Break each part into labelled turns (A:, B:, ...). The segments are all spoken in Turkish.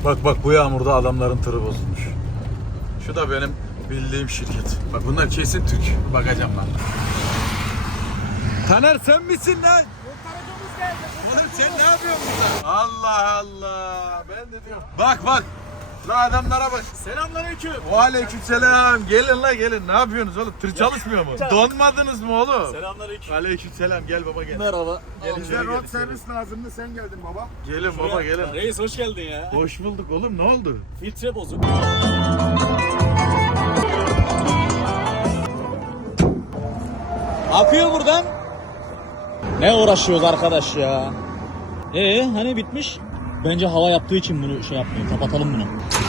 A: Bak bak, bu yağmurda adamların tırı bozulmuş. Şu da benim bildiğim şirket. Bak bunlar kesin Türk. Bakacağım lan. Taner sen misin lan?
B: Kurtarıcımız geldi.
A: Oğlum sen ne yapıyorsun burada? Allah Allah. Ben de diyorum. Bak bak. La adamlara bak.
B: Selamünaleyküm.
A: Aleykümselam. Gelin la gelin. Ne yapıyorsunuz oğlum? Tır çalışmıyor mu? Donmadınız mı oğlum?
B: Selamünaleyküm.
A: Aleykümselam. Gel baba gel.
B: Merhaba.
C: Bize road servis lazımdı, sen geldin baba.
A: Gelin baba gelin.
B: Reis hoş geldin ya.
A: Hoş bulduk oğlum. Ne oldu?
B: Filtre bozuk. Akıyor buradan. Ne uğraşıyoruz arkadaş ya? Hani bitmiş? Bence hava yaptığı için bunu şey yapmıyor. Kapatalım bunu.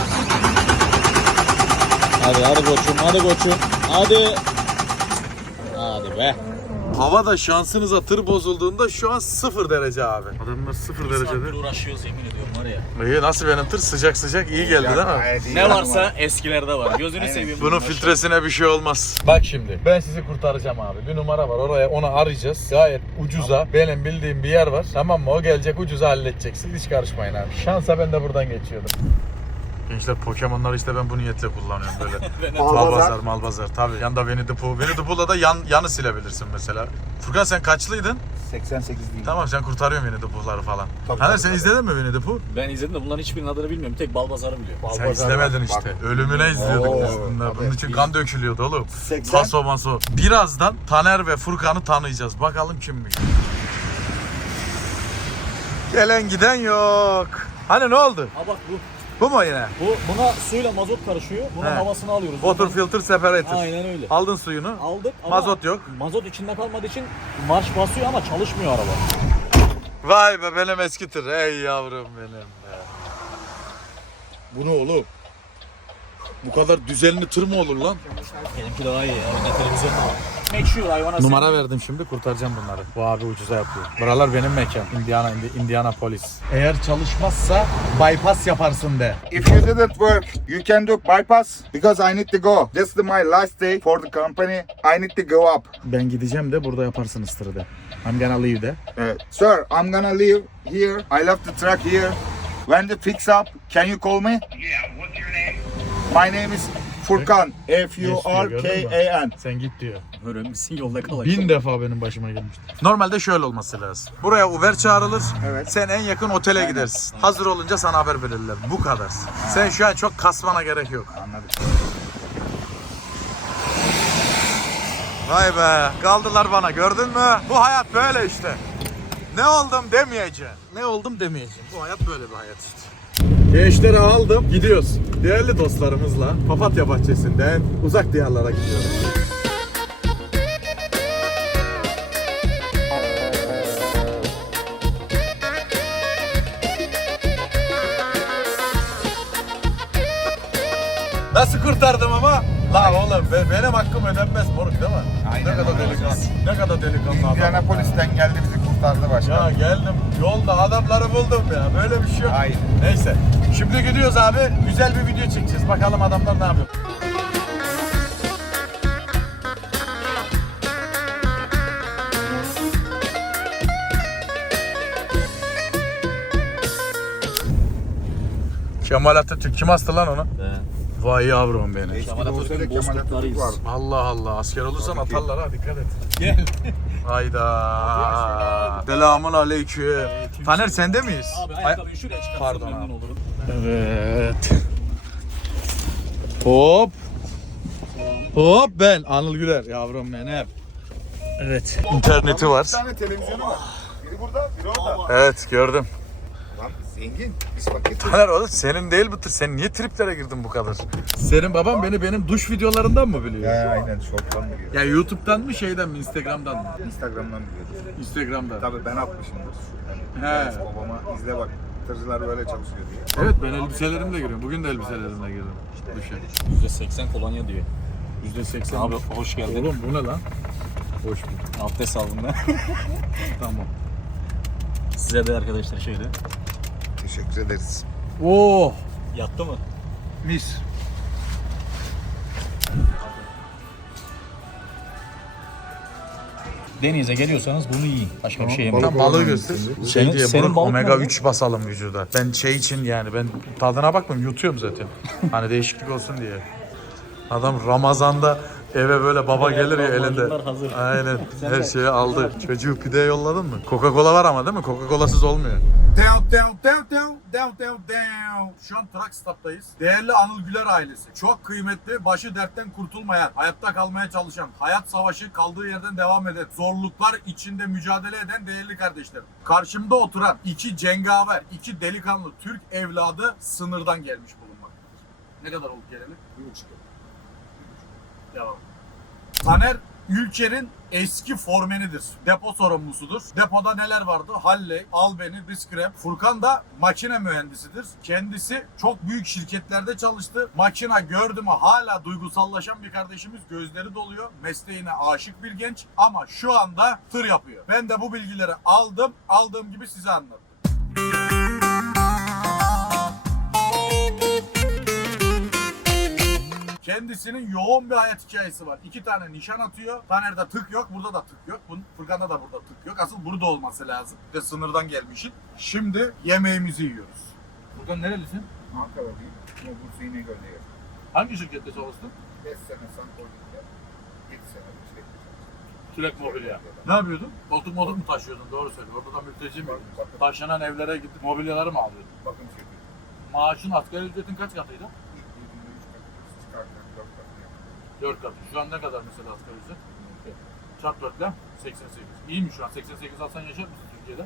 B: Hadi koçum, hadi koçum. Hadi. Hadi be.
A: Hava da şansınıza tır bozulduğunda şu an 0 derece abi. Adamlar 0 derecede.
B: Uğraşıyoruz yemin ediyorum var ya.
A: İyi, nasıl benim tır sıcak sıcak iyi geldi değil mi?
B: Ne varsa eskilerde var. Gözünü seveyim.
A: Bunun filtresine bir şey olmaz. Bak şimdi ben sizi kurtaracağım abi. Bir numara var, oraya onu arayacağız. Gayet ucuza benim bildiğim bir yer var. Tamam mı? O gelecek, ucuza halledeceksiniz. Hiç karışmayın abi. Şansa ben de buradan geçiyordum. Gençler, Pokemon'ları işte ben bu niyetle kullanıyorum böyle. Malbazar, malbazar. Tabii. Yanında Winnie the Pooh. Winnie the Pooh'la da yanı silebilirsin mesela. Furkan sen kaçlıydın?
C: 88 değil.
A: Tamam, sen kurtarıyorsun Winnie the Pooh'ları falan.
C: Tabii,
A: Hani
C: tabii,
A: sen
C: tabii.
A: izledin mi Winnie the Pooh?
B: Ben izledim de bunların hiçbirinin adını bilmiyorum. Tek Balbazar'ı biliyorum.
A: Sen izlemedin işte.
C: Bak.
A: Ölümüne izliyorduk
C: Oo,
A: biz bunlar.
C: tabii.
A: Bunun için kan dökülüyordu oğlum.
C: 80.
A: Taso maso. Birazdan Taner ve Furkan'ı tanıyacağız. Bakalım kimmiş. Gelen giden yok. Hani ne oldu?
B: Ha bak bu.
A: Bu mu yine?
B: Buna suyla mazot karışıyor. Bunun
A: He.
B: havasını alıyoruz.
A: Water filter separator.
B: Aynen öyle.
A: Aldın suyunu.
B: Aldık ama
A: Mazot yok.
B: mazot içinde kalmadığı için marş basıyor ama çalışmıyor araba.
A: Vay be, benim eski tır. Ey yavrum benim be. Bu ne oğlum? Bu kadar düzenli tır mı olur lan?
B: Benimki daha iyi. Önde televizyon da var. Make sure I wanna
A: Numara verdim şimdi, kurtaracağım bunları. Bu abi ucuza yapıyor. Buralar benim mekan. Indianapolis. Eğer çalışmazsa bypass yaparsın de.
C: If you didn't work, you can do bypass because I need to go. This is my last day for the company. I need to go up.
A: Ben gideceğim de burada yaparsınız tırı de. I'm gonna leave de.
C: Sir, I'm gonna leave here. I left the truck here. When the fix up, can you call me?
D: Yeah, what's your name?
C: My name is Furkan. F-U-R-K-A-N.
A: Sen git diyor.
B: Öğrenmişsin yolda kalacak.
A: 1000 defa benim başıma gelmişti. Normalde şöyle olması lazım. Buraya Uber çağrılır.
C: Evet.
A: Sen en yakın otele gidersin. Hazır olunca sana haber verirler. Bu kadar. Sen şu an çok kasmana gerek yok.
C: Anladım.
A: Vay be, kaldılar bana, gördün mü? Bu hayat böyle işte. Ne oldum demeyeceğim. Ne oldum demeyeceğim. Bu hayat böyle bir hayat işte. Gençleri aldım, gidiyoruz. Değerli dostlarımızla Papatya Bahçesi'nden uzak diyarlara gidiyoruz. Nasıl kurtardım ama? La oğlum benim hakkım ödenmez moruk değil mi?
C: Aynen,
A: ne kadar delikanlı. Ne kadar delikanlı adam.
C: Indianapolis'ten geldi bizi kurtardı başkan.
A: Ya geldim yolda adamları buldum ya. Böyle bir şey yok.
C: Aynen.
A: Neyse. Şimdi gidiyoruz abi. Güzel bir video çekeceğiz. Bakalım adamlar ne yapıyor. Kemal Atatürk kim astı lan onu? Vay yavrum benim.
B: Kemal Atatürk'ün
C: Kemal Atatürk
B: bozkurtlarıyız.
C: vardı.
A: Allah Allah, asker olursan
C: Tabii ki.
A: atarlar ha, dikkat et.
B: Gel.
A: Hayda. Selamun aleyküm. Taner sende miyiz?
B: Abi ayakkabıyı şuraya çıkarsan
A: Pardon
B: memnun
A: abi.
B: olurum.
A: Evet. Hop. Hop ben Anıl Güler yavrum benim. Evet. İnterneti var.
C: Bir tane televizyonu var. Biri burada, biri orada.
A: Evet gördüm.
C: Lan zengin. Biz paket.
A: Taner oğlum senin değil bu tır. Sen niye triplere girdin bu kadar? Senin baban beni benim duş videolarından mı biliyor?
C: Ya aynen şoktan biliyorum.
A: Ya YouTube'dan mı şeyden mi Instagram'dan mı?
C: Instagram'dan biliyoruz.
A: Instagram'dan.
C: Tabii ben atmışımdır.
A: He.
C: Yani babama izle bak. Tırcılar böyle çalışıyor diye.
A: Evet ben elbiselerimle giriyorum. Bugün de elbiselerimle girdim. Duşa.
B: %80 kolonya diyor.
A: %80.
B: Abi hoş geldin.
A: Oğlum bu ne lan? Hoş bulduk.
B: Abdest aldım ben.
A: Tamam.
B: Size de arkadaşlar şöyle.
C: Teşekkür ederiz.
A: Oo.
B: Yattı mı?
A: Mis.
B: Denize geliyorsanız bunu yiyin. Başka bir şey yemeyin.
A: Tam balığı göster. Şey diye
B: senin
A: Buruk
B: balık
A: omega
B: nerede?
A: 3 basalım vücuda. Ben şey için yani ben tadına bakmıyorum yutuyorum zaten. Hani değişiklik olsun diye. Adam Ramazan'da eve böyle baba gelir ya elinde.
B: lahmacunlar hazır.
A: Aynen. Her şeyi aldı. Çocuğu pide yolladın mı? Coca-Cola var ama değil mi? Coca-Cola'sız olmuyor. Şu an Truck Stop'tayız. Değerli Anıl Güler ailesi. Çok kıymetli, başı dertten kurtulmayan, hayatta kalmaya çalışan, hayat savaşı kaldığı yerden devam eden, zorluklar içinde mücadele eden değerli kardeşlerim. Karşımda oturan iki cengaver, iki delikanlı Türk evladı sınırdan gelmiş bulunmaktadır. Ne kadar oldu geleli? 1,5 yıl. Devam. Taner Ülker'in eski formenidir. Depo sorumlusudur. Depoda neler vardı? Halley, Albeni, Discrep. Furkan da makine mühendisidir. Kendisi çok büyük şirketlerde çalıştı. Makine gördü mü hala duygusallaşan bir kardeşimiz. Gözleri doluyor. Mesleğine aşık bir genç. Ama şu anda tır yapıyor. Ben de bu bilgileri aldım. Aldığım gibi size anlattım. Kendisinin yoğun bir hayat hikayesi var. 2 tane nişan atıyor. Taner'de tık yok, burada da tık yok. Furkan'da da burada tık yok. Asıl burada olması lazım. Bir de sınırdan gelmişsin. Şimdi yemeğimizi yiyoruz. Furkan nerelisin?
C: Ankara'dayım. Ama Bursa İnegöl'de.
A: Hangi şirkette çalıştın?
C: 5 sene Sankolik'te. 7 sene sürekli
A: Sürekli mobilya. Ne yapıyordun? Koltuk mu taşıyordun? Doğru söylüyorsun. Orada da mülteci mi?
C: Bakın,
A: Taşınan evlere gidip mobilyaları mı alıyordun?
C: bakın çekiyor.
A: Maaşın asgari ücretin kaç katıydı?
C: İlk girdiğimde 3 katı çıkarken 4 katı yaptım.
A: 4 katı. Şu an ne kadar mesela asgari ücret? Çarp 4 ile 88. İyi mi şu an? 88 alsan yaşar mısın Türkiye'de?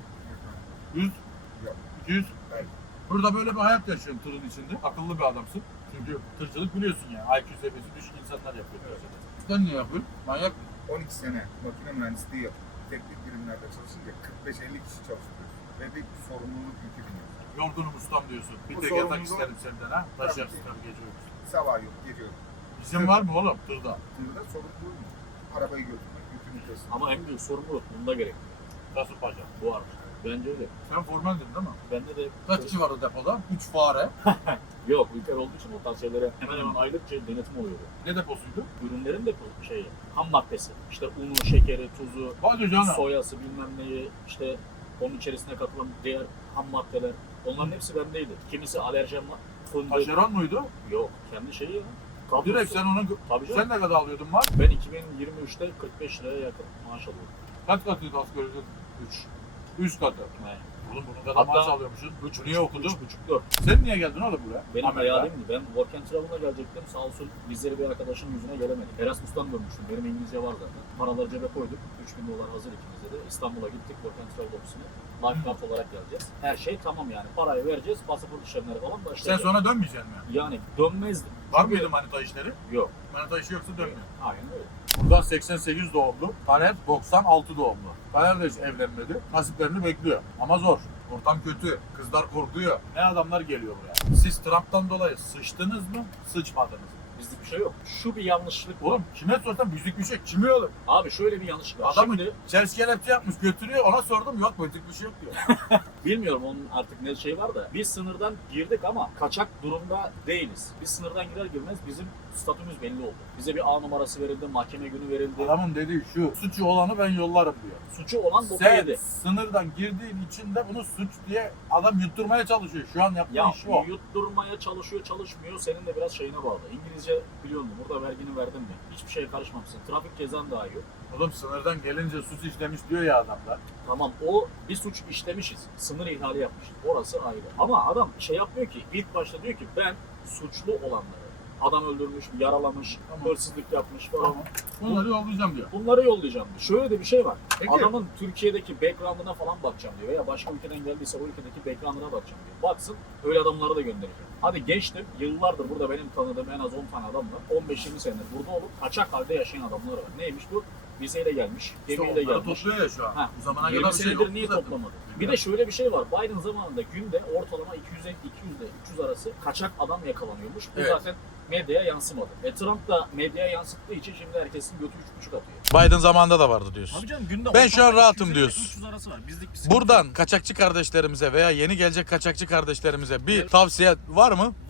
A: 100?
C: Yok.
A: 200?
C: Evet.
A: Burada böyle bir hayat yaşıyorsun tırın içinde. Akıllı bir adamsın. Çünkü tırcılık biliyorsun yani. IQ seviyesi düşük insanlar yapıyor. Evet. Sen ne yapıyorsun? Manyak mısın?
C: 12 sene makine mühendisliği yaptım. Teknik birimlerde çalışınca 45-50 kişi çalıştırıyoruz. Ve bir sorumluluk yükü biniyoruz.
A: Yorgunum ustam diyorsun. Bir
C: Bu
A: tek yatak
C: sorumluluğu-
A: isterim senden ha. Taşıyarsın
C: Tabii.
A: tabii gece uykusu.
C: Sabah yok, gece yok.
A: İzin var mı oğlum tırda?
C: Tırda sorumluluğum yok. Arabayı götürmek, yükünü teslim.
B: Ama en büyük sorumluluk bunda gerek.
A: Kasımpaşa.
B: Bu arada. Bence öyle.
A: Sen formaldin değil mi?
B: Bende de
A: Kaç kişi vardı depoda? 3 fare.
B: yok, ülker olduğu için o tarz şeylere hemen hemen aylıkça denetim oluyordu.
A: Ne deposuydu?
B: Ürünlerin de ham maddesi. İşte unu, şekeri, tuzu,
A: Hadi canım.
B: soyası bilmem neyi, işte onun içerisine katılan diğer ham maddeler. Onların hepsi bendeydi. Kimisi alerjen fındık.
A: Taşeron muydu?
B: Yok, kendi şeyi ya.
A: Direkt sen onun...
B: Tabii canım.
A: Sen ne kadar alıyordun var?
B: Ben 2023'te 45 liraya yakın maaş alıyorum.
A: Kaç katıydı asgari ücret?
B: 3.
A: 3 katı.
B: Yani.
A: Oğlum bunu kadar
B: Hatta
A: maaş alıyormuşsun.
B: 3
A: Niye okudun?
B: 3,5-4.
A: Sen niye geldin oğlum buraya?
B: Benim
A: Amerika.
B: hayalimdi. Ben work and travel'ına gelecektim. Sağ olsun bizleri bir arkadaşın yüzüne gelemedik. Erasmus'tan dönmüştüm. Benim İngilizce var zaten. Paraları cebe koyduk. 3.000 dolar hazır ikimizde de. İstanbul'a gittik work and travel ofisine. Lifeguard olarak geleceğiz. Her şey tamam yani. Parayı vereceğiz. Pasaport işlemleri falan
A: Sen
B: başlayacak.
A: sonra dönmeyeceksin mi?
B: Yani dönmezdim.
A: Var mıydı manita işleri?
B: Yok.
A: Manita işi yoksa dönmüyor.
B: Aynen öyle.
A: Buradan 88 doğumlu. Taner 96 doğumlu. Taner de hiç evlenmedi. Nasiplerini bekliyor. Ama zor. Ortam kötü. Kızlar korkuyor. Ne adamlar geliyor buraya. Siz Trump'tan dolayı sıçtınız mı? Sıçmadınız mı?
B: Bizde bir şey yok. Şu bir yanlışlık var.
A: Oğlum kime sorsam büzük bir şey. Kimi oğlum?
B: Abi şöyle bir yanlışlık var.
A: Adamı
B: Şimdi
A: çers kelepçe yapmış götürüyor. Ona sordum yok büyük bir şey yok diyor.
B: bilmiyorum onun artık ne şey var da biz sınırdan girdik ama kaçak durumda değiliz. Biz sınırdan girer girmez bizim statümüz belli oldu. Bize bir A numarası verildi, mahkeme günü verildi.
A: Adamın dediği şu. Suçu olanı ben yollarım diyor.
B: Suçu olan boku
A: Sen
B: yedi.
A: sınırdan girdiğin için de bunu suç diye adam yutturmaya çalışıyor. Şu an yaptığı
B: Ya
A: iş o.
B: yutturmaya çalışıyor çalışmıyor senin de biraz şeyine bağlı. İngilizce biliyor musun? Burada vergini verdin mi? Hiçbir şeye karışmamışsın. Trafik cezan dahi yok.
A: Oğlum sınırdan gelince suç işlemiş diyor ya adamlar.
B: Tamam o bir suç işlemişiz. Sınır ihlali yapmışız. Orası ayrı. Ama adam şey yapmıyor ki. İlk başta diyor ki ben suçlu olanları. Adam öldürmüş, yaralamış,
A: Tamam.
B: hırsızlık yapmış falan.
A: Tamam. Bunları yollayacağım diyor.
B: Bunları yollayacağım diyor. Şöyle de bir şey var.
A: Peki.
B: Adamın Türkiye'deki background'ına falan bakacağım diyor. Veya başka ülkeden geldiyse o ülkedeki background'ına bakacağım diyor. Baksın öyle adamları da göndereceğim. Hadi geçtim. Yıllardır burada benim tanıdığım en az 10 tane adam var. 15-20 senedir burada olup kaçak halde yaşayan adamlar var. Neymiş bu? Vizeyle gelmiş,
A: İşte
B: gemiyle
A: onları
B: gelmiş.
A: topluyor ya şu an.
B: Ha,
A: Bu zamana
B: 20
A: kadar bir şey
B: senedir
A: yoktu
B: niye
A: zaten.
B: toplamadı? Bir de şöyle bir şey var. Biden zamanında günde ortalama 200 ile 300 arası kaçak adam yakalanıyormuş. Bu
A: Evet.
B: zaten medyaya yansımadı. Trump da medyaya yansıttığı için şimdi herkesin götü 3,5 atıyor.
A: Biden zamanında da vardı diyorsun.
B: Abi canım günde
A: Ben şu an
B: ortalama
A: rahatım
B: 200 ile
A: diyorsun.
B: 300 arası var. Bizlik bir sıkıntı
A: Buradan kaçakçı kardeşlerimize veya yeni gelecek kaçakçı kardeşlerimize bir tavsiye var mı?
B: var.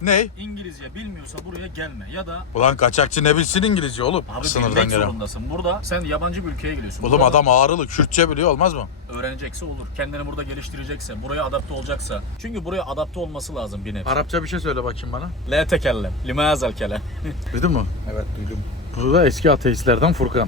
A: Ne?
B: İngilizce bilmiyorsa buraya gelme ya da
A: Ulan kaçakçı ne bilsin İngilizce oğlum?
B: abi
A: Sınırdan
B: bilmek
A: gelen.
B: zorundasın. Burada sen yabancı bir ülkeye geliyorsun.
A: Oğlum
B: Burada
A: adam ağrılı. Kürtçe biliyor olmaz mı?
B: öğrenecekse olur. Kendini burada geliştirecekse, buraya adapte olacaksa. Çünkü buraya adapte olması lazım bir nevi.
A: Arapça bir şey söyle bakayım bana.
B: La tekellem, limazel kele.
A: Duydun mu?
C: Evet duydum.
A: Burada eski ateistlerden Furkan.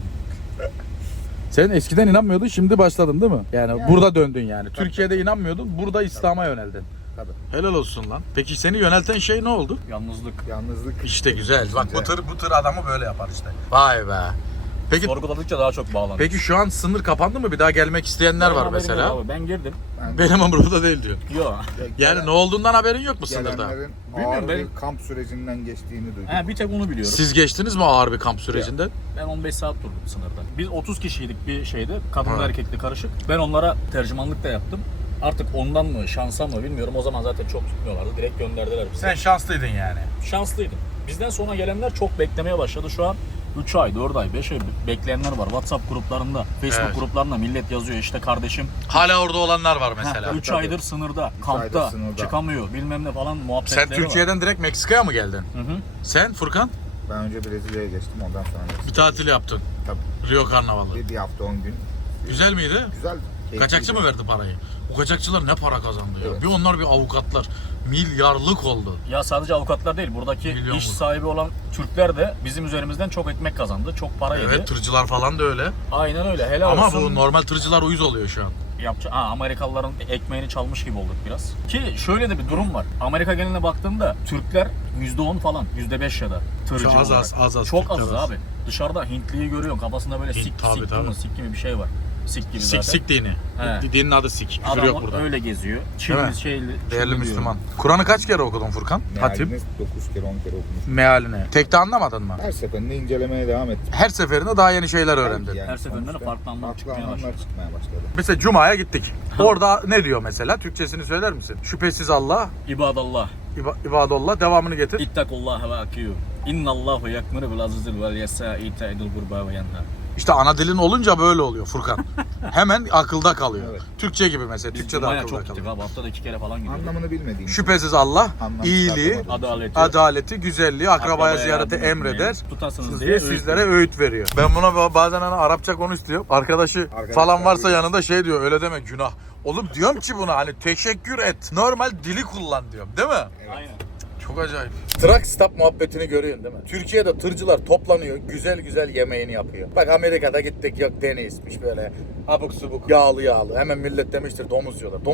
A: Sen eskiden inanmıyordun, şimdi başladın değil mi? Yani burada döndün yani. Türkiye'de inanmıyordun, burada İslam'a yöneldin.
C: Tabii.
A: Helal olsun lan. Peki seni yönelten şey ne oldu?
B: Yalnızlık.
C: Yalnızlık.
A: İşte güzel. Bak
C: Güzel.
A: bu tır adamı böyle yapar işte. Vay be. Peki
B: Sorguladıkça daha çok bağlanıyor.
A: peki şu an sınır kapandı mı? Bir daha gelmek isteyenler
B: Benim
A: var
B: haberim
A: mesela.
B: yok abi, ben girdim.
A: Benim umurumda değil diyor.
B: Yok.
A: Yani ne olduğundan haberin yok mu sınırda?
C: Gelenlerin
B: Bilmiyorum,
C: ağır
B: benim-
C: bir kamp sürecinden geçtiğini duydum.
B: He, bir tek onu biliyorum.
A: Siz geçtiniz mi ağır bir kamp sürecinden?
B: Ben 15 saat durdum sınırda. Biz 30 kişiydik bir şeyde. Kadınla
A: Ha.
B: erkekli karışık. Ben onlara tercümanlık da yaptım. Artık ondan mı şansa mı bilmiyorum. O zaman zaten çok tutmuyorlardı. Direkt gönderdiler bizi.
A: Sen şanslıydın yani.
B: Şanslıydım. Bizden sonra gelenler çok beklemeye başladı. Şu an 3 ay, 4 ay, 5 ay bekleyenler var. WhatsApp gruplarında, Facebook
A: Evet.
B: gruplarında millet yazıyor işte kardeşim.
A: Hala orada olanlar var mesela.
B: 3
C: Tabii.
B: aydır sınırda,
C: aydır
B: kampta,
C: sınırda.
B: çıkamıyor bilmem ne falan
A: Sen
B: muhabbetleri var.
A: Türkiye'den direkt Meksika'ya mı geldin?
B: Hı hı.
A: Sen Furkan
C: Ben önce Brezilya'ya geçtim, ondan sonra
A: bir tatil yaptın.
C: Tabii.
A: Rio Karnavalı.
C: Bir hafta 10 gün.
A: Güzel miydi?
C: Güzel.
A: Kaçakçı
C: keyifliydi.
A: mı verdi parayı? Bu kaçakçılar ne para kazandı ya?
C: Evet.
A: Bir onlar bir avukatlar. Milyarlık oldu.
B: Ya sadece avukatlar değil, buradaki
A: Milyon
B: iş
A: bu.
B: sahibi olan Türkler de bizim üzerimizden çok ekmek kazandı, çok para yedi.
A: Evet, tırcılar falan da öyle.
B: Aynen öyle, helal
A: Ama
B: olsun.
A: bu normal tırcılar uyuz oluyor şu an.
B: Amerikalıların ekmeğini çalmış gibi olduk biraz. Ki şöyle de bir durum var. Amerika geneline baktığında Türkler %10 falan, %5 ya da tırcı
A: Çok az,
B: olarak.
A: az.
B: Çok
A: Türkler
B: az abi. Dışarıda Hintliyi görüyorsun, kafasında böyle
A: Hint,
B: sik
A: tabii.
B: mi, sik gibi bir şey var. Sik gibi zaten.
A: Sik dini.
B: He.
A: Dinin adı sik. Küfür
B: Adam
A: yok burada.
B: öyle geziyor.
A: Değil mi?
B: Çinli şeyli.
A: Değerli
B: Çinli
A: Müslüman.
B: diyor.
A: Kur'an'ı kaç kere okudun Furkan? Hatip.
C: Mealini 9 kere 10 kere okumuş.
A: Mealini. Tek de anlamadın mı?
C: Her seferinde incelemeye devam ettim.
A: Her seferinde daha yeni şeyler öğrendin.
C: Yani
B: Her seferinde de
C: sonuçta
B: farklı anlam çıkmaya
C: anlamlar
B: başladı.
C: çıkmaya başladı.
A: Mesela Cuma'ya gittik. Orada ne diyor mesela? Türkçesini söyler misin? Şüphesiz Allah,
B: İbadallah.
A: ibadullah. Devamını getir.
B: İttakullaha ve akiyu. İnnallahu yakmuru bil azizil vel yesa itaidul gurba ve yanha.
A: İşte ana dilin olunca böyle oluyor Furkan. Hemen akılda kalıyor.
C: Evet.
A: Türkçe gibi mesela.
B: Biz
A: Türkçe de
B: Cuma'ya
A: akılda
B: çok gittik
A: kalıyor.
B: abi. Haftada 2 kere falan gidiyorduk.
C: Anlamını bilmediğim için.
A: Şüphesiz Allah
C: Anlam
A: iyiliği,
C: çıkartamadım.
B: Adaleti.
A: adaleti, güzelliği, akrabaya ziyareti
B: yardım etmeyi
A: emreder.
B: tutasınız
A: Diye sizlere öğüt veriyor. Ben buna bazen hani Arapça konuş diyor. Arkadaşı falan varsa yanında şey diyor. Öyle deme günah. Oğlum diyorum ki buna hani teşekkür et. Normal dili kullan diyorum. Değil mi?
B: Aynen.
A: Çok acayip. Truck stop muhabbetini görüyorsun değil mi? Türkiye'de tırcılar toplanıyor, güzel güzel yemeğini yapıyor. Bak Amerika'da gittik, yok denizmiş böyle abuk subuk, yağlı. Hemen millet demiştir domuz yiyorlar.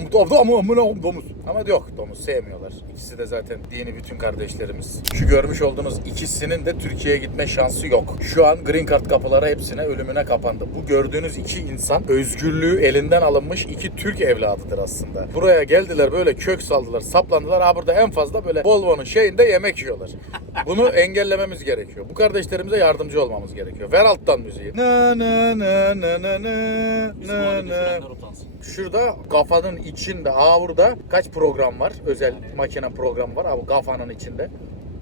A: Domuz. Ama yok, domuz sevmiyorlar. İkisi de zaten dini bütün kardeşlerimiz. Şu görmüş olduğunuz ikisinin de Türkiye'ye gitme şansı yok. Şu an green card kapıları hepsine ölümüne kapandı. Bu gördüğünüz iki insan özgürlüğü elinden alınmış iki Türk evladıdır aslında. Buraya geldiler böyle kök saldılar, saplandılar. Ha burada en fazla böyle Volvo'nun şeyinde yemek yiyorlar. Bunu engellememiz gerekiyor. Bu kardeşlerimize yardımcı olmamız gerekiyor. Ver alttan müziği. Na na na na na na
B: Bizim
A: na
B: muhalefet
A: na.
B: edenler utansın.
A: Şurada kafanın içinde, burada kaç program var? Özel makine programı var abi kafanın içinde.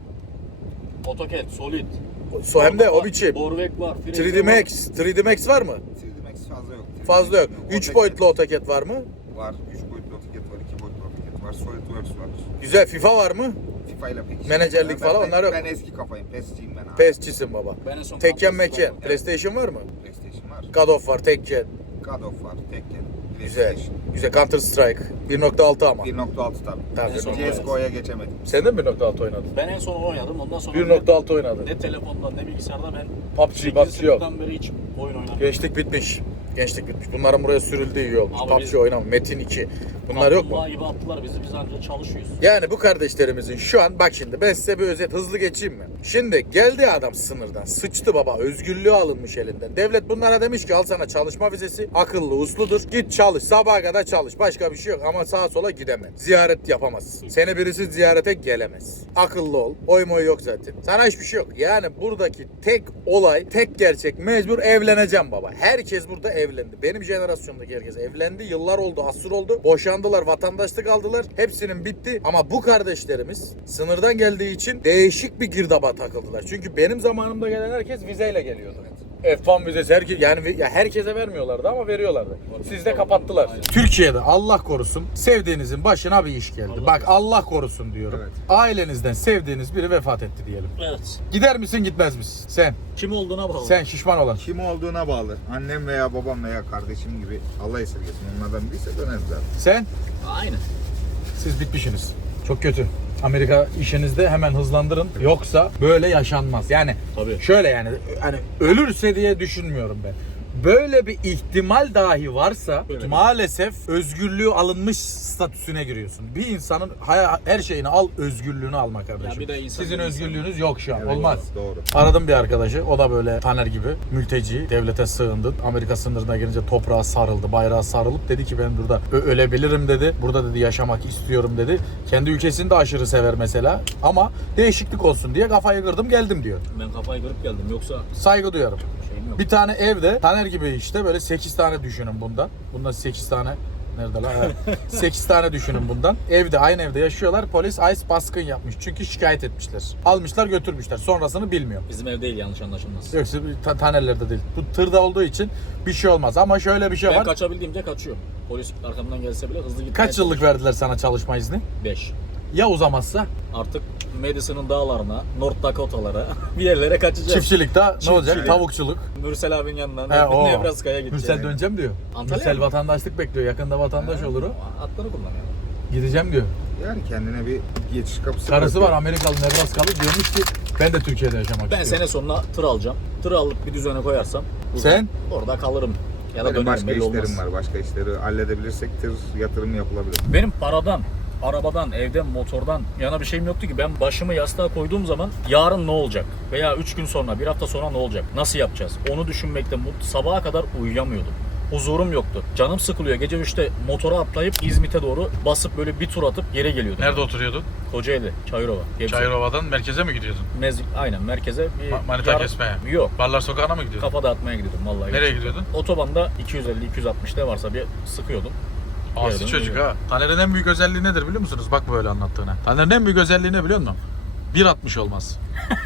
B: AutoCAD, Solid.
A: Hem de o biçim.
B: Borvek var.
A: 3D Max. 3D Max var mı?
C: 3D Max fazla yok.
A: Fazla yok. 3 boyutlu AutoCAD var mı?
C: Var. 3 boyutlu AutoCAD var. 2 boyutlu AutoCAD var. SolidWorks var.
A: Güzel. FIFA var mı?
C: FIFA ile pek.
A: Menajerlik falan onlar yok.
C: Ben eski kafayım. PES'ciyim ben abi.
A: PES'çisin baba.
B: Ben en son
A: Tekken
B: Counter
A: Mekken.
B: Strike-
A: PlayStation var mı?
C: PlayStation var.
A: God of var, Tekken.
C: God of var. Tekken.
A: Güzel.
C: PlayStation.
A: Güzel. Counter Strike. 1.6 ama.
C: 1.6 tabii.
A: Tabii.
B: En son
C: CSGO'ya geçemedim.
A: Sen de mi 1.6 oynadın?
B: Ben en son oynadım. Ondan sonra
A: 1.6 oynadın.
B: ne telefonda ne bilgisayarda ben
A: PUBG,
B: 8.
A: yok.
B: sınıftan beri hiç oyun oynamadım.
A: Gençlik bitmiş. Bunların buraya sürüldüğü iyi olmuş.
B: Abi
A: PUBG
B: biz-
A: oynama. Metin 2. Bunlar yok mu?
B: Kaplumbağa gibi attılar bizi. Biz ancak çalışıyoruz.
A: Yani bu kardeşlerimizin şu an bak şimdi ben size bir özet hızlı geçeyim mi? Şimdi geldi adam sınırdan sıçtı baba özgürlüğü alınmış elinden. Devlet bunlara demiş ki al sana çalışma vizesi akıllı usludur git çalış sabaha kadar çalış başka bir şey yok ama sağa sola gidemez. Ziyaret yapamazsın. Seni birisi ziyarete gelemez. Akıllı ol. Oy moy yok zaten. Sana hiçbir şey yok. Yani buradaki tek olay tek gerçek mecbur evleneceğim baba. Herkes burada evlendi. Benim jenerasyondaki herkes evlendi. Yıllar oldu asır oldu. Boşandılar vatandaşlık aldılar. Hepsinin bitti. Ama bu kardeşlerimiz sınırdan geldiği için değişik bir girdaba takıldılar. Çünkü benim zamanımda gelen herkes vizeyle geliyordu. F1 vizesi herkese vermiyorlardı ama veriyorlardı. Sizde kapattılar.
B: Aynen.
A: Türkiye'de Allah korusun sevdiğinizin başına bir iş geldi. Bak Allah korusun diyorum.
C: Evet.
A: Ailenizden sevdiğiniz biri vefat etti diyelim.
B: Evet.
A: Gider misin gitmez misin? Sen.
B: Kim olduğuna bağlı.
A: Sen şişman olan.
C: Kim olduğuna bağlı. Annem veya babam veya kardeşim gibi Allah esirgesin. Onlardan birisi döneriz zaten.
A: Sen.
B: Aynen.
A: Siz bitmişsiniz. Çok kötü. Amerika işinizde hemen hızlandırın. Yoksa böyle yaşanmaz. Yani
B: Tabii.
A: şöyle yani hani ölürse diye düşünmüyorum ben. Böyle bir ihtimal dahi varsa
B: Evet.
A: maalesef özgürlüğü alınmış statüsüne giriyorsun. Bir insanın her şeyini al, özgürlüğünü alma kardeşim.
B: Ya bir de insan
A: Sizin
B: bir
A: özgürlüğünüz yok şu an.
C: Evet,
A: Olmaz.
C: Doğru.
A: Aradım bir arkadaşı. O da böyle Taner gibi mülteci. Devlete sığındı. Amerika sınırına girince toprağa sarıldı. Bayrağa sarılıp dedi ki ben burada ölebilirim dedi. Burada dedi yaşamak istiyorum dedi. Kendi ülkesini de aşırı sever mesela. Ama değişiklik olsun diye kafayı kırdım geldim diyor.
B: Ben kafayı kırıp geldim. Yoksa
A: Saygı duyarım.
B: şeyim yok.
A: Bir tane evde Taner gibi işte böyle 8 tane düşünün bundan. Bundan 8 tane nerede lan? Evet. 8 tane düşünün bundan. Evde aynı evde yaşıyorlar. Polis ICE baskın yapmış. Çünkü şikayet etmişler. Almışlar götürmüşler. Sonrasını bilmiyor.
B: Bizim ev değil, yanlış anlaşılmasın.
A: Yoksa Tanerlerde değil. Bu tırda olduğu için bir şey olmaz. Ama şöyle bir şey
B: Ben
A: var.
B: kaçabildiğimce kaçıyorum. Polis arkamdan gelse bile hızlı gitmeye
A: Kaç yıllık verdiler sana çalışma izni?
B: 5.
A: Ya uzamazsa?
B: Artık Madison'ın dağlarına, North Dakota'lara bir yerlere kaçacağız.
A: Çiftçilikte ne olacak?
B: Çiftçilik.
A: Tavukçuluk.
B: Mürsel abinin yanından
A: He, o.
B: Nebraska'ya gideceğiz.
A: Mürsel döneceğim diyor.
B: Antalya
A: Mürsel
B: mı?
A: vatandaşlık bekliyor. Yakında vatandaş olur o.
B: Atları kullanıyor.
A: Gideceğim diyor.
C: Yani kendine bir geçiş kapısı
A: Karısı var
C: bırakıyor.
A: Amerikalı, Nebraskalı diyormuş ki ben de Türkiye'de yaşamak
B: Ben
A: istiyorum.
B: sene sonuna tır alacağım. Tır alıp bir düzene koyarsam
A: Sen?
B: orada kalırım. Ya da
C: Benim
B: dönerim,
C: başka
B: belli
C: işlerim
B: olmaz.
C: var. Başka işleri halledebilirsek tır yatırım yapılabilir.
B: Benim paradan, arabadan, evden, motordan yana bir şeyim yoktu ki. Ben başımı yastığa koyduğum zaman yarın ne olacak? Veya 3 gün sonra, bir hafta sonra ne olacak? Nasıl yapacağız? Onu düşünmekte sabaha kadar uyuyamıyordum. Huzurum yoktu. Canım sıkılıyor. Gece 3'te motora atlayıp İzmit'e doğru basıp böyle bir tur atıp geri geliyordum.
A: Nerede oturuyordun?
B: Kocaeli, Çayırova. Gebze.
A: Çayırova'dan merkeze mi gidiyordun?
B: Aynen merkeze bir
A: Manita kesmeye.
B: Yok.
A: Barlar Sokağı'na mı gidiyordun?
B: Kafa dağıtmaya gidiyordum vallahi.
A: Nereye gidiyordun?
B: Otobanda 250-260'da varsa bir sıkıyordum.
A: Asi
B: Yerden
A: çocuk
B: geliyor.
A: ha. Taner'in en büyük özelliği nedir biliyor musunuz? Bak böyle anlattığına. Taner'in en büyük özelliği ne biliyor musun? 1.60 olmaz.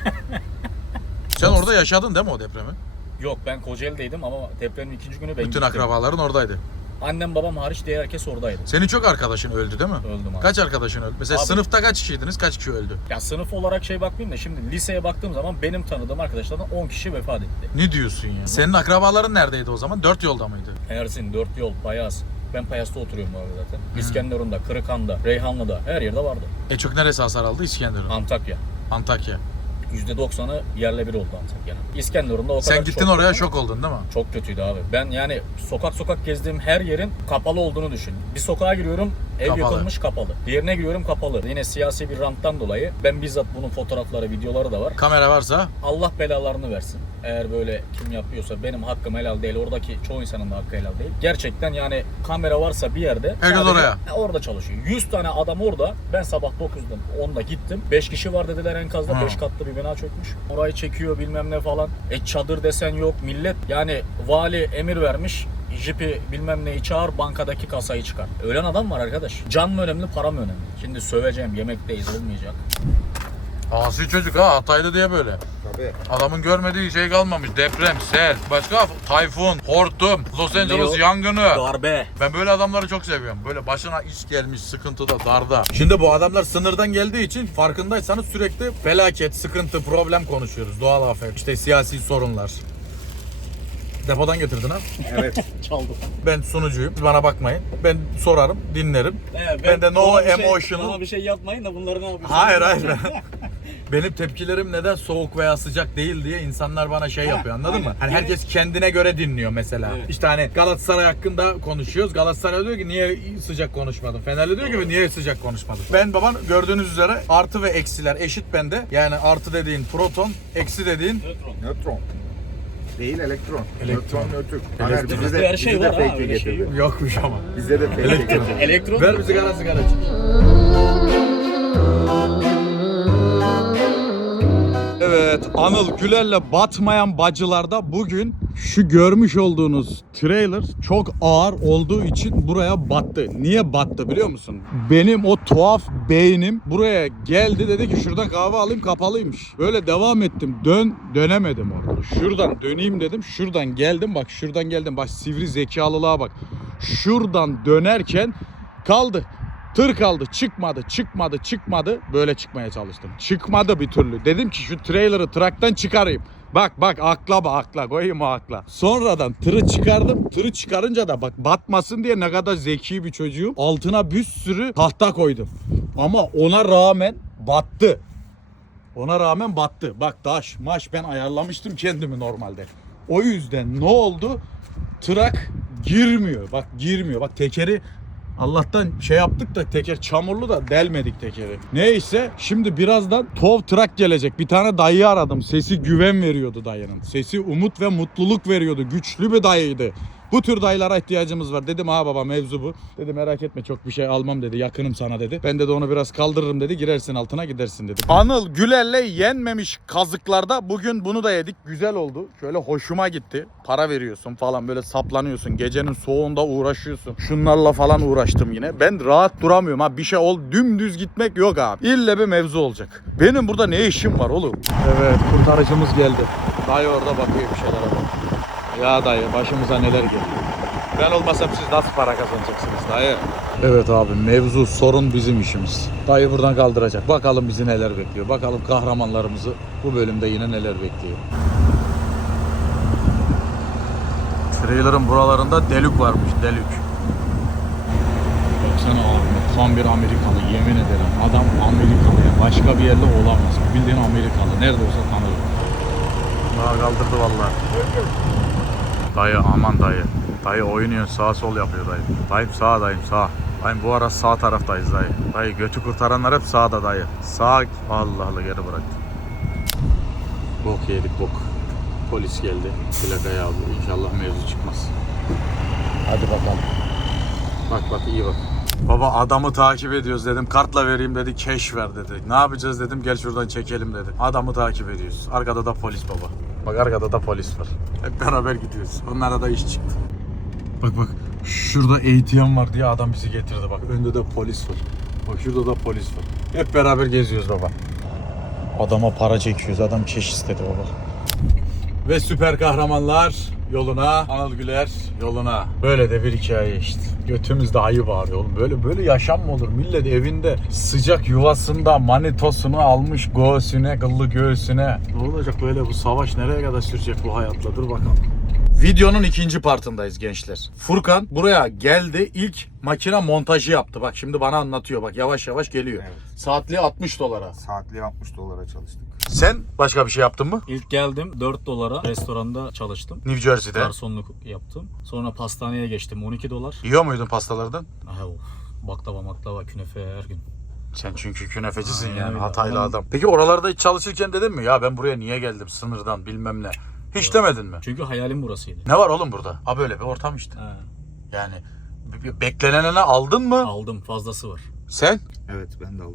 A: Sen orada yaşadın değil mi o depremi?
B: Yok, ben Kocaeli'deydim ama depremin ikinci günü ben
A: Bütün
B: gittim.
A: akrabaların oradaydı.
B: Annem babam hariç diğer herkes oradaydı.
A: Senin çok arkadaşın öldü değil mi?
B: Öldüm abi.
A: Kaç arkadaşın öldü? Mesela
B: Abi-
A: sınıfta kaç kişiydiniz? Kaç kişi öldü?
B: Ya sınıf olarak şey bakmayayım da şimdi liseye baktığım zaman benim tanıdığım arkadaşlardan 10 kişi vefat etti.
A: Ne diyorsun ya? Senin akrabaların neredeydi o zaman? 4 yolda mıydı?
B: Ersin, Dört Yol, Payas. Ben Payas'ta oturuyorum bu arada zaten. İskenderun'da, Kırıkhan'da, Reyhanlı'da her yerde vardı.
A: Çok neresi hasar aldı? İskenderun.
B: Antakya.
A: Antakya.
B: %90'ı yerle bir oldu Antakya'nın. İskenderun'da o kadar
A: Sen gittin
B: çok
A: oraya
B: kötü.
A: şok oldun değil mi?
B: Çok kötüydü abi. Ben yani sokak sokak gezdiğim her yerin kapalı olduğunu düşün. Bir sokağa giriyorum, ev
A: Kapalı.
B: yakılmış kapalı. Diğerine giriyorum kapalı. Yine siyasi bir ranttan dolayı ben bizzat bunun fotoğrafları, videoları da var.
A: Kamera varsa
B: Allah belalarını versin. Eğer böyle kim yapıyorsa benim hakkım helal değil. Oradaki çoğu insanın da hakkı helal değil. Gerçekten yani kamera varsa bir yerde
A: Herkes
B: sadece
A: oraya.
B: orada çalışıyor. 100 tane adam orada. Ben sabah 9'da 10'da gittim. 5 kişi var dediler enkazda.
A: Ha.
B: 5 katlı bir bina çökmüş. Orayı çekiyor bilmem ne falan. Çadır desen yok. Millet yani vali emir vermiş. Jipi bilmem neyi çağır, bankadaki kasayı çıkar. Ölen adam var arkadaş. Can mı önemli, para mı önemli? Şimdi söveceğim, yemekteyiz olmayacak.
A: asi çocuk ha, Hatay'da diye böyle.
C: Tabii.
A: Adamın görmediği şey kalmamış. Deprem, sel, başka tayfun, hortum, Los Angeles yangını.
B: Darbe.
A: Ben böyle adamları çok seviyorum. Böyle başına iş gelmiş, sıkıntıda, darda. Şimdi bu adamlar sınırdan geldiği için farkındaysanız sürekli felaket, sıkıntı, problem konuşuyoruz. Doğal afet, işte siyasi sorunlar. Depodan getirdin ha.
C: Evet.
B: Çaldım.
A: Ben sunucuyum. Bana bakmayın. Ben sorarım, dinlerim. Ben de no
B: Bana bir
A: emotional.
B: bana bir şey yapmayın da bunları ne yapıyorsunuz?
A: Hayır. Benim tepkilerim neden soğuk veya sıcak değil diye insanlar bana şey yapıyor, anladın mı? Hani herkes kendine göre dinliyor mesela.
B: Evet.
A: İşte hani Galatasaray hakkında konuşuyoruz. Galatasaray diyor ki niye sıcak konuşmadın? Fenerli diyor ki niye sıcak konuşmadın? Ben baban gördüğünüz üzere artı ve eksiler eşit bende. Yani artı dediğin proton, eksi dediğin
B: Nötron.
C: Nötron. Değil elektron.
A: Elektron.
C: Nötron nötr.
A: Elektron.
C: Hayır,
B: Bizde her şey
C: bizi de
B: var ha,
C: fake
B: öyle şey
C: getirdi.
B: yok.
A: yokmuş ama.
C: Bizde de fake
A: Elektron.
C: getirdi.
B: Elektron.
A: Ver bir sigara iç.
D: Evet,
A: Anıl Güler'le batmayan bacılarda bugün şu görmüş olduğunuz trailer çok ağır olduğu için buraya battı. Niye battı biliyor musun? Benim o tuhaf beynim buraya geldi, dedi ki şurada kahve alayım, kapalıymış. Böyle devam ettim. Dönemedim orada. Şuradan döneyim dedim. Şuradan geldim. Bak şuradan geldim. Bak sivri zekalılığa bak. Şuradan dönerken kaldı. Tır kaldı. Çıkmadı. Böyle çıkmaya çalıştım. Çıkmadı bir türlü. Dedim ki şu trailer'ı traktan çıkarayım. Bak akla koyayım o akla. Sonradan tırı çıkardım. Tırı çıkarınca da bak batmasın diye ne kadar zeki bir çocuğum. Altına bir sürü tahta koydum. Ama ona rağmen battı. Bak taş maş ben ayarlamıştım kendimi normalde. O yüzden ne oldu? Trak girmiyor. Bak tekeri Allah'tan şey yaptık da teker çamurlu da delmedik tekeri. Neyse şimdi birazdan TOV trak gelecek. Bir tane dayıyı aradım. Sesi güven veriyordu dayının. Sesi umut ve mutluluk veriyordu. Güçlü bir dayıydı. Bu tür dayılara ihtiyacımız var. Dedim ha baba mevzu bu. Dedi merak etme çok bir şey almam dedi. Yakınım sana dedi. Ben de onu biraz kaldırırım dedi. Girersin altına gidersin dedi. Anıl Güler'le yenmemiş kazıklarda bugün bunu da yedik. Güzel oldu. Şöyle hoşuma gitti. Para veriyorsun falan böyle saplanıyorsun. Gecenin soğuğunda uğraşıyorsun. Şunlarla falan uğraştım yine. Ben rahat duramıyorum ha. Bir şey dümdüz gitmek yok abi. İlle bir mevzu olacak. Benim burada ne işim var oğlum? Evet kurtarıcımız geldi. Dayı orada bakıyor bir şeylere bak. Ya dayı başımıza neler geliyor. Ben olmasam siz nasıl para kazanacaksınız dayı? Evet abi mevzu sorun bizim işimiz. Dayı buradan kaldıracak. Bakalım bizi neler bekliyor. Bakalım kahramanlarımızı bu bölümde yine neler bekliyor. Trailer'ın buralarında delik varmış, delik. Baksana abi tam bir Amerikalı yemin ederim. Adam Amerikalı ya. Başka bir yerde olamaz. Bildiğin Amerikalı. Nerede olsa tanırım. Daha kaldırdı vallahi. Dayı aman dayı. Dayı oynuyor sağa sol yapıyor dayı. Dayım sağ dayım sağ. Dayım bu ara sağ taraftayız dayı. Dayı götü kurtaranlar hep sağda dayı. Sağ Allah Allah geri bıraktı. Bok yedik bok. Polis geldi. Plakayı aldı. İnşallah mevzu çıkmaz. Hadi bakalım. Bak iyi bak. Baba adamı takip ediyoruz dedim. Kartla vereyim dedi. Cash ver dedi. Ne yapacağız dedim. Gel şuradan çekelim dedi. Adamı takip ediyoruz. Arkada da polis baba. Bak arkada da polis var. Hep beraber gidiyoruz. Onlara da iş çıktı. Bak şurada ATM var diye adam bizi getirdi bak. Önde de polis var. Bak şurada da polis var. Hep beraber geziyoruz baba. Adama para çekiyoruz. Adam cash istedi baba. Ve süper kahramanlar yoluna, Anıl Güler yoluna. Böyle de bir hikaye işte. Götümüzde ayı bağırıyor oğlum. Böyle yaşam mı olur? Millet evinde sıcak yuvasında manitosunu almış göğsüne, kıllı göğsüne. Ne olacak böyle bu savaş nereye kadar sürecek bu hayatla? Dur bakalım. Videonun ikinci partındayız gençler. Furkan buraya geldi. İlk makine montajı yaptı. Bak şimdi bana anlatıyor. Bak yavaş yavaş geliyor. Evet. Saatliği $60.
C: Saatliği $60 çalıştık.
A: Sen başka bir şey yaptın mı?
B: İlk geldim $4 restoranda çalıştım.
A: New Jersey'de.
B: Garsonluk yaptım. Sonra pastaneye geçtim $12.
A: Yiyor muydun pastalardan?
B: Aha, baklava, künefe her gün.
A: Sen çünkü künefecisin
B: aynen
A: yani
B: öyle.
A: Hataylı adam. Peki oralarda hiç çalışırken dedin mi? Ya ben buraya niye geldim sınırdan bilmem ne. Hiç demedin mi?
B: Çünkü hayalim burasıydı.
A: Ne var oğlum burada? Ha böyle bir ortam işte.
B: He.
A: Yani beklenene aldın mı?
B: Aldım, fazlası var.
A: Sen?
C: Evet ben de aldım.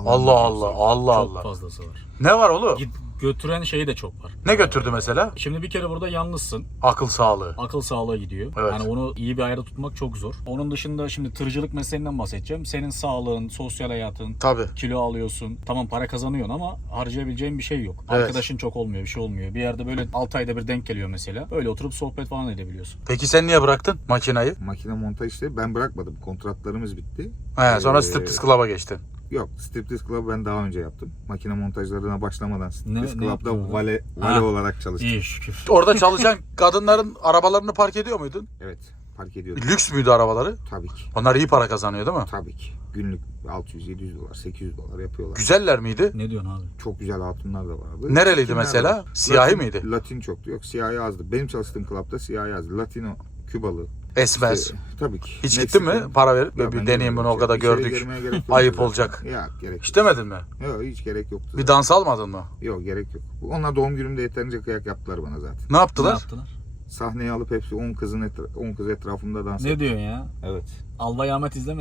B: Çok fazlası var.
A: Ne var oğlum?
B: Götüren şeyi de çok var.
A: Ne götürdü mesela?
B: Şimdi bir kere burada yalnızsın.
A: Akıl sağlığı.
B: Akıl sağlığı gidiyor.
A: Evet.
B: Yani onu iyi bir ayarda tutmak çok zor. Onun dışında şimdi tırcılık mesleğinden bahsedeceğim. Senin sağlığın, sosyal hayatın,
A: Tabii.
B: kilo alıyorsun. Tamam para kazanıyorsun ama harcayabileceğin bir şey yok.
A: Evet.
B: Arkadaşın çok olmuyor, bir şey olmuyor. Bir yerde böyle 6 ayda bir denk geliyor mesela. Öyle oturup sohbet falan edebiliyorsun.
A: Peki sen niye bıraktın makinayı?
C: Makine montaj işte ben bırakmadım. Kontratlarımız bitti.
A: Sonra Striptease Club'a geçtin.
C: Yok, Striptease Club'ı ben daha önce yaptım. Makine montajlarına başlamadan Striptease
B: ne
C: Club'da
B: yaptın
C: vale olarak çalıştım.
B: İyi şükür.
A: Orada çalışan kadınların arabalarını park ediyor muydun?
C: Evet, park ediyordum.
A: Lüks müydü arabaları?
C: Tabii ki.
A: Onlar iyi para kazanıyor değil mi?
C: Tabii ki. Günlük $600-700, $800 yapıyorlar.
A: Güzeller miydi?
B: Ne diyorsun abi?
C: Çok güzel hatunlar da vardı.
A: Nereliydi
C: Kimler
A: mesela?
C: var?
A: Siyahi miydi?
C: Latin çoktu. Yok, siyahi azdı. Benim çalıştığım club'da siyahi azdı. Latino, Kübalı.
A: Esmer.
C: İşte, tabii ki.
A: Hiç gittin mi? Para verip
C: Ya
A: bir
C: ben
A: deneyim bunu o
C: girmedim.
A: kadar
C: İçeri
A: gördük.
C: girmeye gerek yok.
A: Ayıp olacak.
C: Yok, gerek yok.
A: Hiç demedin mi?
C: Yok, hiç gerek yoktu.
A: Bir dans almadın mı?
C: Yok, gerek yok. Onlar doğum günümde yeterince kıyak yaptılar bana zaten.
A: Ne yaptılar?
B: Ne yaptılar?
C: Sahneye alıp hepsi 10 kız etrafımda dans
B: Ne
C: etti.
B: diyorsun ya?
C: Evet.
B: Albay Ahmet izlemesin.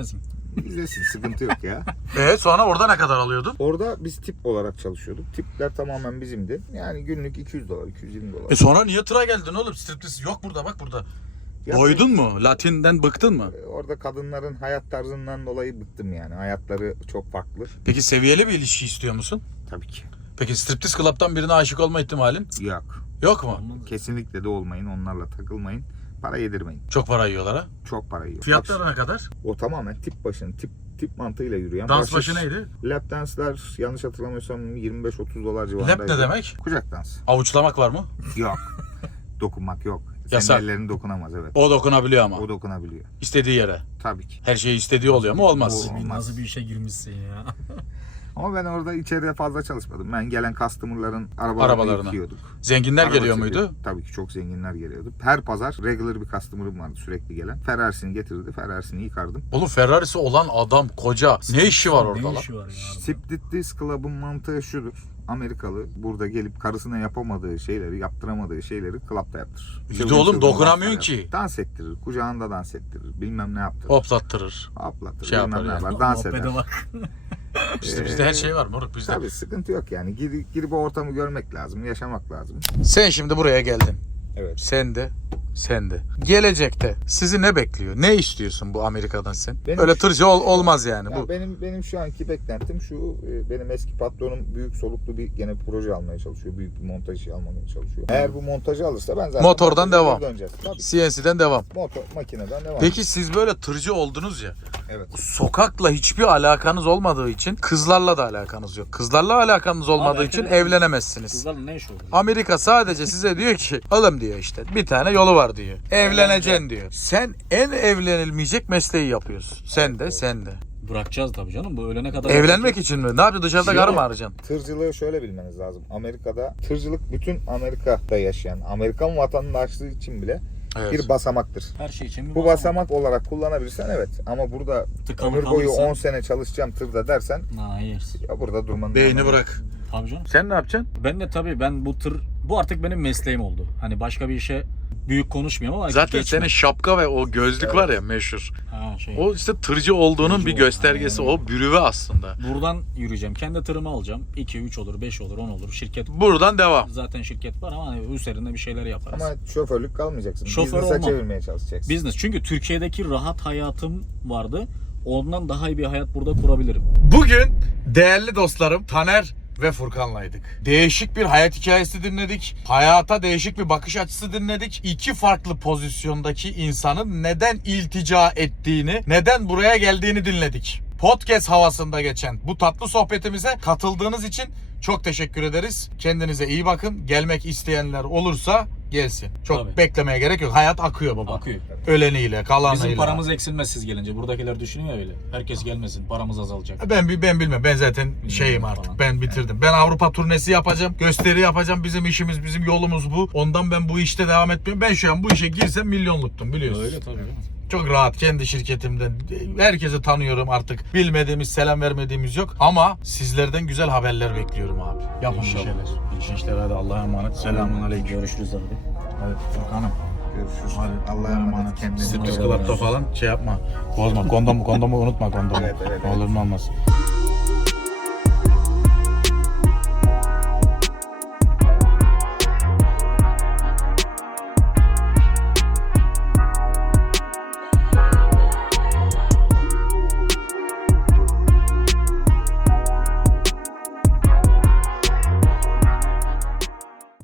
C: İzlesin, sıkıntı yok ya.
A: Sonra orada ne kadar alıyordun?
C: Orada biz tip olarak çalışıyorduk. Tipler tamamen bizimdi. Yani günlük 200 dolar, 220 dolar.
A: Sonra niye tıra geldin oğlum? Striptease yok burada, bak burada.
C: Ya
A: Doydun mu? Latin'den bıktın mı?
C: Orada kadınların hayat tarzından dolayı bıktım yani. Hayatları çok farklı.
A: Peki seviyeli bir ilişki istiyor musun?
C: Tabii ki.
A: Peki striptease club'tan birine aşık olma ihtimalin
C: Yok.
A: yok mu?
C: Kesinlikle de olmayın. Onlarla takılmayın. Para yedirmeyin.
A: Çok para yiyorlar ha.
C: Çok para yiyor.
A: Fiyatları ne kadar?
C: O tamamen tip başına, tip mantığıyla yürüyen.
A: Dans başı neydi?
C: Lap dance'lar yanlış hatırlamıyorsam 25-30 dolar civarındaydı.
A: Lap ne demek?
C: Kucak dansı.
A: Avuçlamak var mı?
C: Yok. Dokunmak yok.
A: Yasak.
C: Senin ellerin dokunamaz, evet.
A: O dokunabiliyor ama.
C: O dokunabiliyor.
A: İstediği yere.
C: Tabii ki.
A: Her şeyi istediği oluyor mu? Olmaz.
C: O-
B: Nasıl bir işe girmişsin ya?
C: Ama ben orada içeride fazla çalışmadım. Ben gelen customer'ların arabalarını
A: Arabalarına.
C: yıkıyorduk.
A: Zenginler
C: Araba
A: geliyor
C: sürüyor.
A: muydu?
C: Tabii ki çok zenginler geliyordu. Her pazar regular bir customer'ım vardı sürekli gelen. Ferrari'sini getirirdi. Ferrari'sini yıkardım.
A: Oğlum Ferrari'si olan adam koca. Ne işi var orada
B: Ne
A: lan?
B: işi var ya?
C: Striptease Club'ın mantığı şudur. Amerikalı burada gelip karısına yapamadığı şeyleri, yaptıramadığı şeyleri club'da yaptırır.
A: Bir de oğlum dokunamıyorsun
C: danslar
A: ki.
C: yapar. Dans ettirir, kucağında dans ettirir, bilmem ne yaptırır.
A: Hoplattırır.
C: Hoplatır,
A: Şey
C: bilmem
A: yapar
C: ne
A: yani.
C: yapar, dans eder.
B: Muhabbete bak.
A: İşte bizde her şey var moruk bizde.
C: Tabii sıkıntı yok yani. Girip o ortamı görmek lazım, yaşamak lazım.
A: Sen şimdi buraya geldin.
C: Evet.
A: Sen de. Gelecekte sizi ne bekliyor? Ne istiyorsun bu Amerika'dan sen?
C: Benim
A: Öyle
C: şu-
A: tırcı olmaz yani.
C: Ya
A: Bu
C: benim şu anki beklentim şu, benim eski patronum büyük soluklu bir gene proje almaya çalışıyor. Büyük bir montaj işi almaya çalışıyor. Eğer bu montajı alırsa ben zaten
A: Motordan
C: montaja
A: devam.
C: döneceğiz. Tabii.
A: CNC'den devam.
C: Motor, makineden devam.
A: Peki siz böyle tırcı oldunuz ya.
C: Evet.
A: Sokakla hiçbir alakanız olmadığı için kızlarla da alakanız yok. Kızlarla alakanız olmadığı
B: Abi,
A: için
B: erkekler-
A: evlenemezsiniz.
B: Kızlarla ne iş oluyor?
A: Amerika sadece size diyor ki oğlum diyor işte bir tane yolu var diyor. Evleneceksin diyor. Sen en evlenilmeyecek mesleği yapıyorsun. Sen de.
B: Bırakacağız tabii canım. Bu ölene kadar.
A: Evlenmek için mi? Ne yapacaksın? Dışarıda
C: Yok.
A: karı mı arayacaksın?
C: Tırcılığı şöyle bilmeniz lazım. Amerika'da tırcılık bütün Amerika'da yaşayan Amerikan vatandaşlığı için bile
A: Evet.
C: bir basamaktır.
B: Her şey için bir
C: Bu basamak olarak kullanabilirsen evet. Ama burada
B: Tıkanıp
C: ömür boyu
B: kalırsan-
C: 10 sene çalışacağım tırda dersen
B: Hayır.
C: ya burada durmanın
A: Beyni
C: anlamı yok.
A: bırak.
B: Tabii canım.
A: Sen ne yapacaksın?
B: Ben de tabii bu artık benim mesleğim oldu. Hani başka bir işe büyük konuşmuyorum ama
A: Zaten
B: geçme.
A: senin şapka ve o gözlük var ya meşhur.
B: Ha, şey.
A: O işte tırcı olduğunun
B: Tırcı
A: bir
B: ol-
A: göstergesi.
B: Aynen
A: O bürüve aslında.
B: Buradan yürüyeceğim. Kendi tırımı alacağım. 2, 3 olur, 5 olur, 10 olur. Şirket
A: Buradan devam.
B: zaten şirket var ama hani üzerinde bir şeyler yaparız.
C: Ama şoförlük kalmayacaksın.
B: Şoför
C: Business'a
B: olmam.
C: çevirmeye çalışacaksın.
B: Business. Çünkü Türkiye'deki rahat hayatım vardı. Ondan daha iyi bir hayat burada kurabilirim.
A: Bugün değerli dostlarım Taner ve Furkan'laydık. Değişik bir hayat hikayesi dinledik. Hayata değişik bir bakış açısı dinledik. İki farklı pozisyondaki insanın neden iltica ettiğini, neden buraya geldiğini dinledik. Podcast havasında geçen bu tatlı sohbetimize katıldığınız için çok teşekkür ederiz. Kendinize iyi bakın. Gelmek isteyenler olursa gelsin. Çok
B: Tabii.
A: beklemeye gerek yok. Hayat akıyor baba.
B: Akıyor.
A: Öleniyle, kalanıyla.
B: Bizim paramız eksilmez siz gelince. Buradakiler düşünüyor öyle. Herkes gelmesin. Paramız azalacak.
A: Ben bilmem. Ben zaten şeyim artık.
B: Falan.
A: Ben bitirdim. Ben Avrupa turnesi yapacağım. Gösteri yapacağım. Bizim işimiz, bizim yolumuz bu. Ondan ben bu işte devam etmiyorum. Ben şu an bu işe girsem milyonluktum biliyorsun.
B: Öyle tabii.
A: Çok rahat kendi şirketimden. Herkesi tanıyorum artık. Bilmediğimiz, selam vermediğimiz yok. Ama sizlerden güzel haberler bekliyorum abi. Yapın bir
B: İnşallah.
A: şeyler. Gençler hadi Allah'a emanet. Selamun aleyküm.
B: Görüşürüz abi.
A: Hadi Furkan'ım.
C: Görüşürüz.
A: Hadi
C: Allah'a emanet kendine.
A: Striptease Club'da falan şey yapma. Bozma. Kondomu unutma kondomu.
C: Evet.
A: Olur mu olmaz.